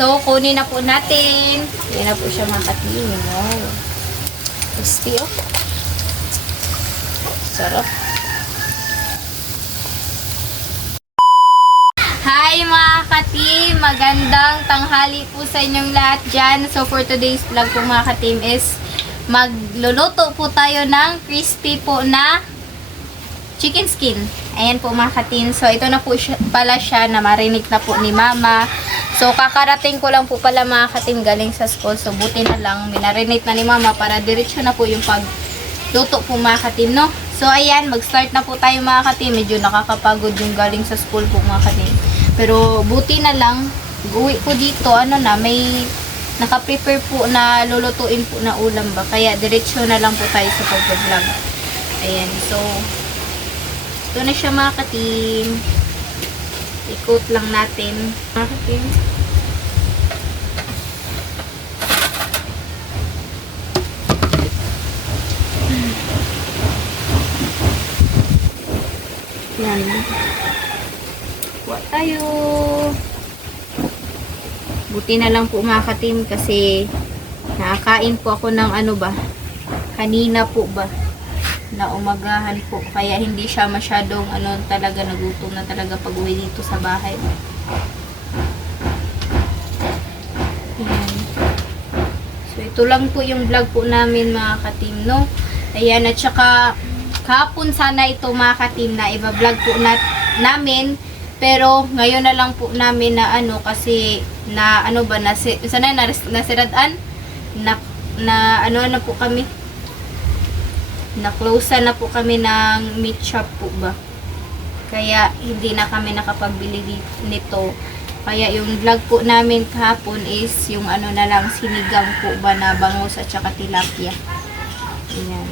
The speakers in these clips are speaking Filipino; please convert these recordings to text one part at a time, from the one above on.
So, kunin na po natin. Yan na po siya mga ka-team. Wow. Crispy, oh. Sarap. Hi mga ka-team! Magandang tanghali po sa inyong lahat dyan. So, for today's vlog po mga ka-team is magluluto po tayo ng crispy po na chicken skin. Ayan po mga ka-team. So, ito na po pala siya na marinig na po ni Mama. So, kakarating ko lang po pala mga ka-team galing sa school. So, buti na lang minarinate na ni Mama para diretso na po yung pagluto po mga ka-team, no? So, ayan, mag-start na po tayo mga ka-team. Medyo nakakapagod yung galing sa school po mga ka-team. Pero, buti na lang, uwi po dito, may naka-prepare po na lulutuin po na ulam ba. Kaya, diretso na lang po tayo sa pag-vlog. Ayan, so, ito na siya mga ka-team. I-coat lang natin. Mga ka-team. Yan. Kuha tayo. Buti na lang po mga ka-team kasi nakakain po ako ng kanina po ba na umagahan po. Kaya hindi siya masyadong talaga nagutom na talaga pag uwi dito sa bahay. Ayan. So ito lang po yung vlog po namin mga ka-team, no? Ayan, at saka kahapon sana ito mga ka-team na iba-vlog po namin. Pero ngayon na lang po namin na kasi nasiradaan na po kami. Na-close na po kami ng meat shop po ba. Kaya hindi na kami nakapagbili nito. Kaya yung vlog po namin kahapon is yung na lang sinigang po ba na bangus at saka tilapia. Ayan.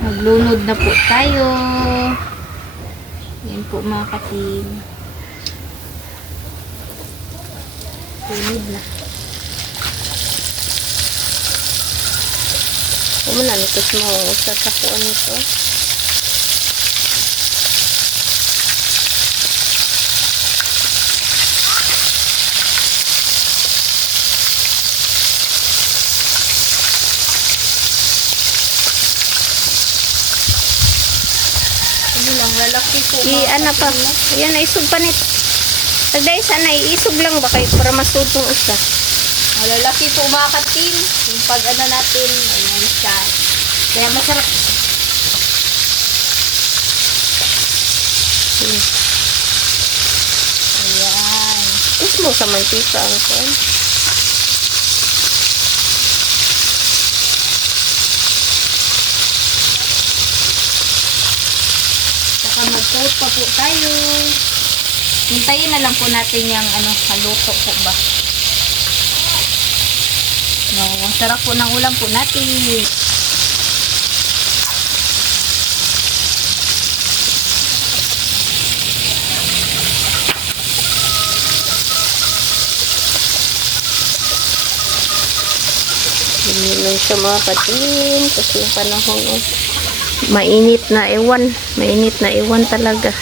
Maglunod na po tayo. Yan po mga ka-team. Lunod na. Muna nitos mo sa sakuan nito. Lalaki po. Pa. Yan, isog pa nito. Tagay sana, isog lang ba kayo para masutong isa. Malalaki po mga ka-team. Yung pag natin, ayan siya. Kaya masarap. Ayan. Ismo sa mantika ang kon. Mag-coat pa po tayo. Hintayin na lang po natin yung haluto po ba. No, ang sarap po ng ulam po natin. Hindi lang siya mga ka-team kasi yung panahon mainit na iwan talaga.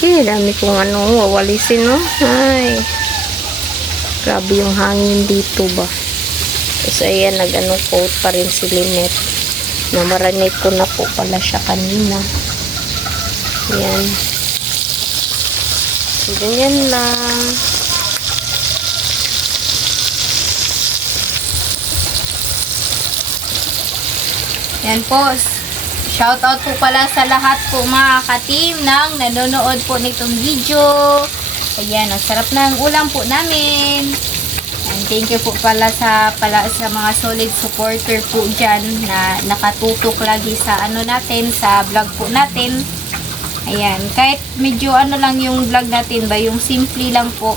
Dami kong wawalisin, no? Ay, grabe yung hangin dito ba. Tapos ayan, coat pa rin si Lynette. Namarinate ko na po pala siya kanina. Ayan. So, ganyan lang. Yan po. Shoutout po pala sa lahat po mga ka-team ng nanonood po nitong video. Ayan, ang sarap ng ulam po namin. And thank you po pala sa mga solid supporter po dyan na nakatutok lagi sa natin, sa vlog po natin. Ayan, kahit medyo lang yung vlog natin ba, yung simple lang po.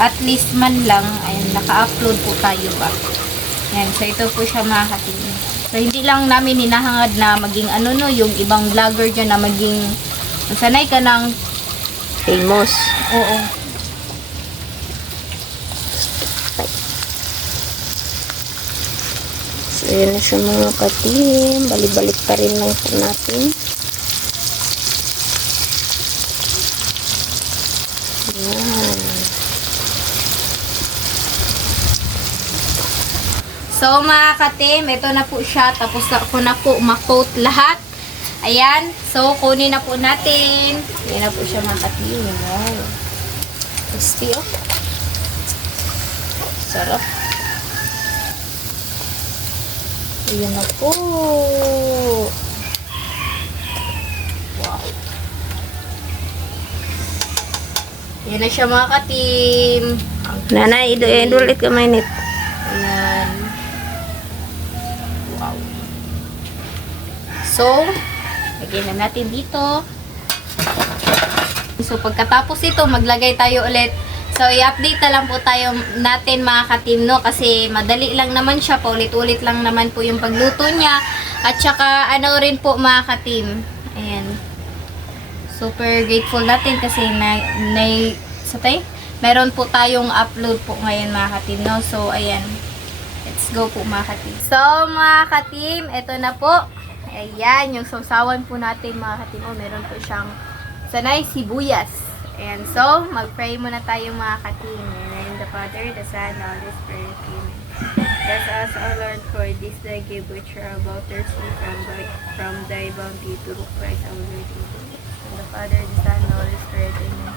At least man lang, ayan, naka-upload po tayo ba. Ayan, so ito po siya mga ka-team. So, hindi lang namin hinahangad na maging yung ibang vlogger dyan na maging sanay ka ng famous. Oo. So, yun na siya mga ka-team. Balik-balik pa rin lang po natin. Ayan. So mga ka-team, ito na po siya. Tapos ako na po ma-coat lahat. Ayan. So kunin na po natin. Ayan na po siya mga ka-team. Wow. Crispy oh. Sarap. Ayan na po. Wow. Ayan na siya mga ka-team. Nanay, ulit ka mainit. Ayan. Wow. So, lagyan na natin dito. So, pagkatapos ito, maglagay tayo ulit. So, i-update na lang po tayo natin mga ka-team, no? Kasi madali lang naman siya. Paulit-ulit lang naman po yung pagluto niya. At saka, ano rin po mga ka-team. Ayan. Super grateful natin kasi meron po tayong upload po ngayon mga ka-team, no? So, ayan. Let's go po mga ka-team. So, mga ka-team, ito na po. Ayan, yung sausawan po natin mga ka-team. Oh, meron po siyang sanay sibuyas. Ayan, so, mag-pray muna tayo mga ka-team. In the name of the Father, the Son, and the Holy Spirit. Amen. Bless us, O Lord, for this thy gift which are about to receive from thy bounty through Christ our Lord. And the Father, the Son, and the Holy Spirit. Amen.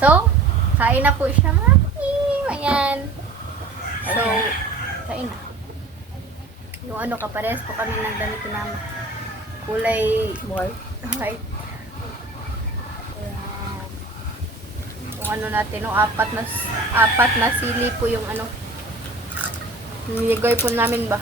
So, kain na po siya mga ka-team. Ayan. So, kain na. Yung ano, kapares po kami ng damit ni Mama. Kulay white. White. Ayan. Yung ano natin, no, apat na sili po yung ano. Niligay po namin ba?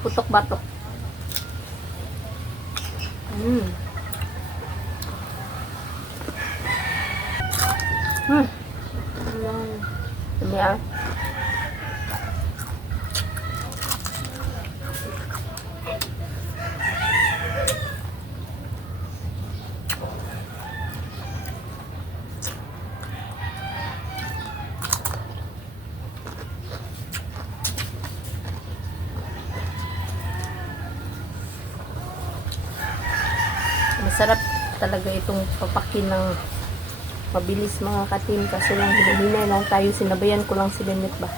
Putok-batok. Yeah. Masarap talaga itong papakin ng mabilis mga ka-team kasi lang hinay lang tayo, sinabayan ko lang si Bennett ba.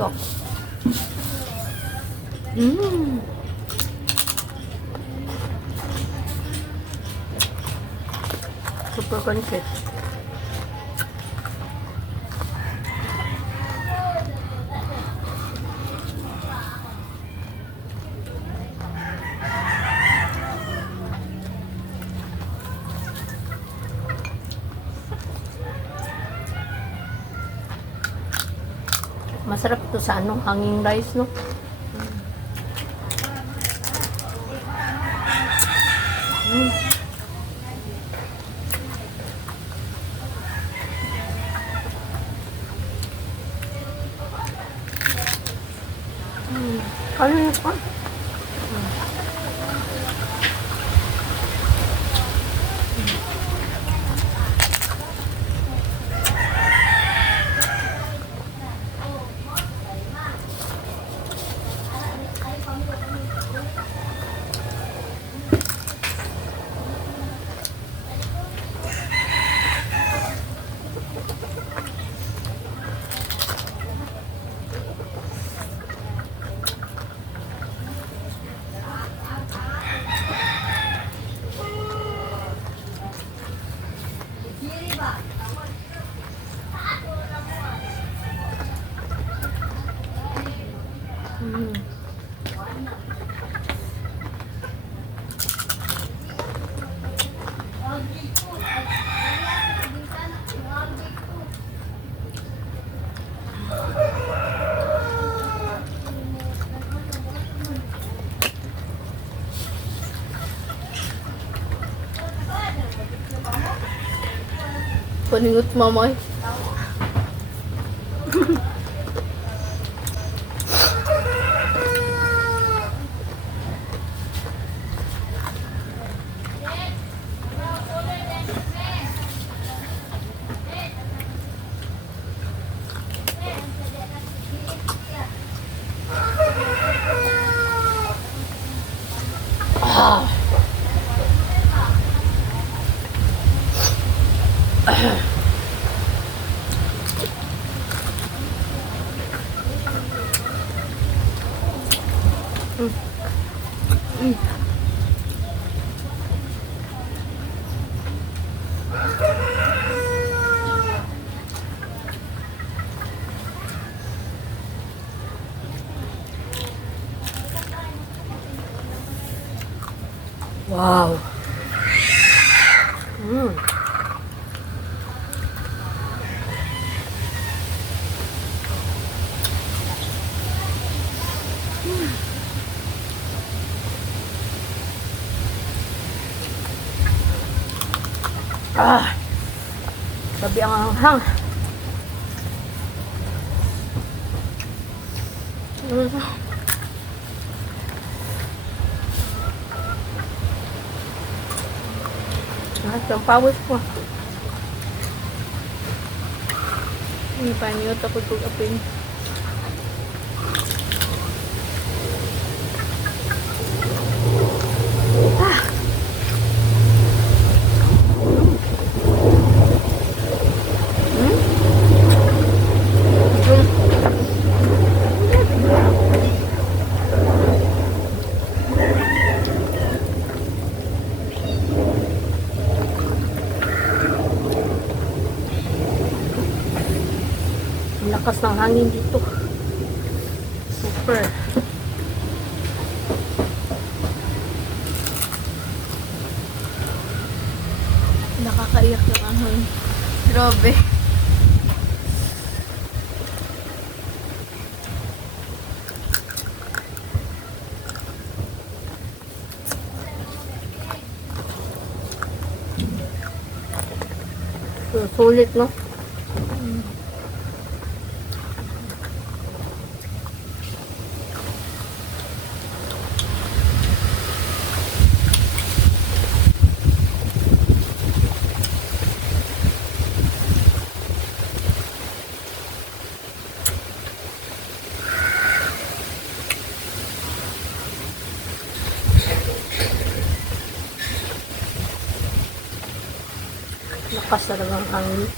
Go. Super crunchy. Masarap to sa ano, hanging rice, no? Mm. Ano yun? Mm. Paningot mamay. Ah. Wow. Mm. Ah. Sabi ang hanghang. Ang pawis ko. Hindi pa niyo tapos apin. Ang lakas ng hangin dito. Super. Nakakaiyak ng hangin. Grabe. Sulit, no? Lakas talaga ang hangin.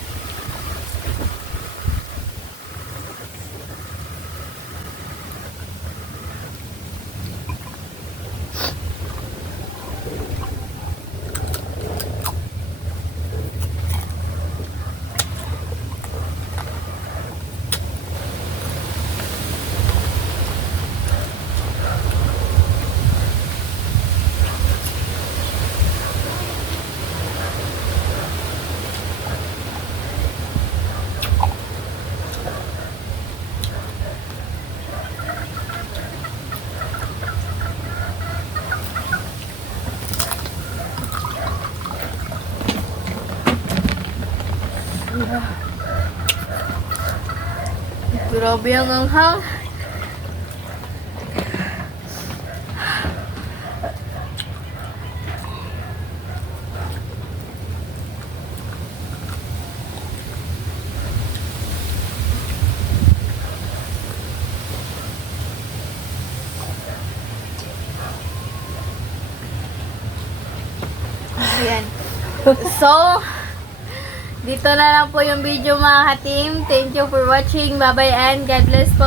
Grabe ang anghang. Ayan. So, dito na lang po yung video mga ka-team. Thank you for watching. Bye-bye and God bless po.